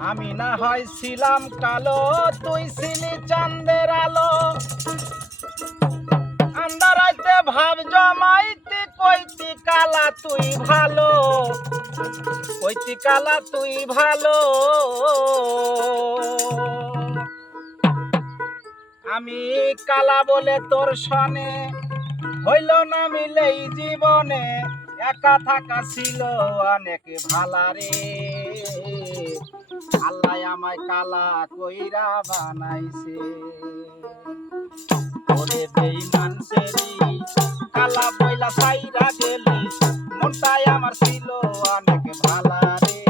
আমি না হয় ছিলাম কালো, তুই ছিলি চাঁদের আলো। আন্দারাইতে ভাব জমাইতি কইতি কালা তুই ভালো। কইতি কালা তুই ভালো। আমি কালা বলে তোর সনে, হইল না মিলেই জীবনে। একা থাকা ছিল অনেক ভালা রে। আল্লাহ আমায় কালা কইরা বানাইছে। ওরে বেঈমান সেরি কালা বইলা সাইরা গেলি মনটাই আমার ছিল অনেক ভালা রে।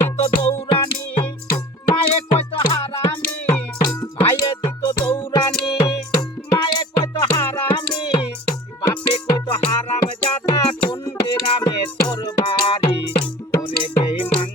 কোন গ্রামে তোর বাড়ি? ওরে বেঈমান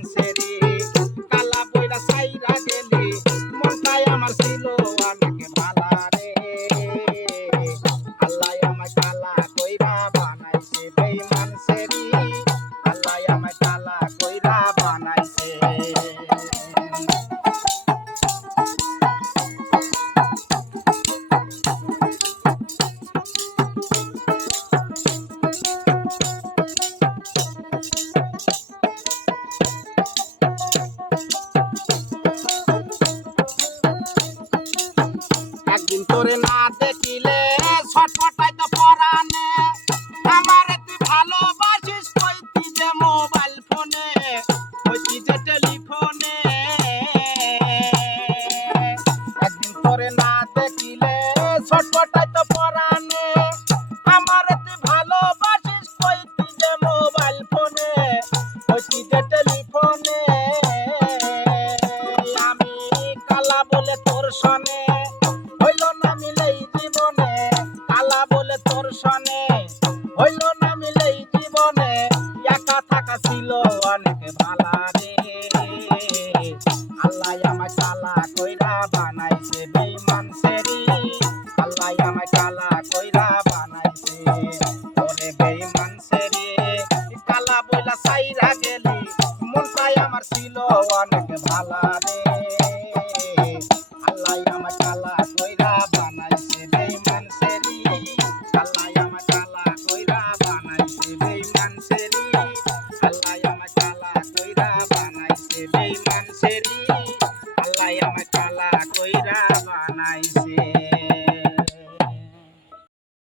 তোরে না দেখিলে ছটফটাই তো পরানে আমারে তুই ভালোবাসিস কইতি যে মোবাইল ফোনে? কইতি যে টেলিফোনে? একদিন তোরে না দেখিলে ছটফটাই তো পরানে আমারে তুই ভালোবাসিস কইতি যে মোবাইল ফোনে? কইতি যে টেলিফোনে? আমি কালা বলে তোর সনে। হইল না মিলে জীবনে, একা থাকা ছিল অনেক ভালা রে। আল্লাহ আমার কালা কইরা বানাইছে বেইমান সেরি। আল্লাহ আমার কালা কইরা বানাইছে ওরে বেইমান সেরি। কালা বইলা সাইরা গেলি, মনটাই আমার ছিল অনেক ভালা আল্লাহ আমায় কালা কইরা বানাইছে।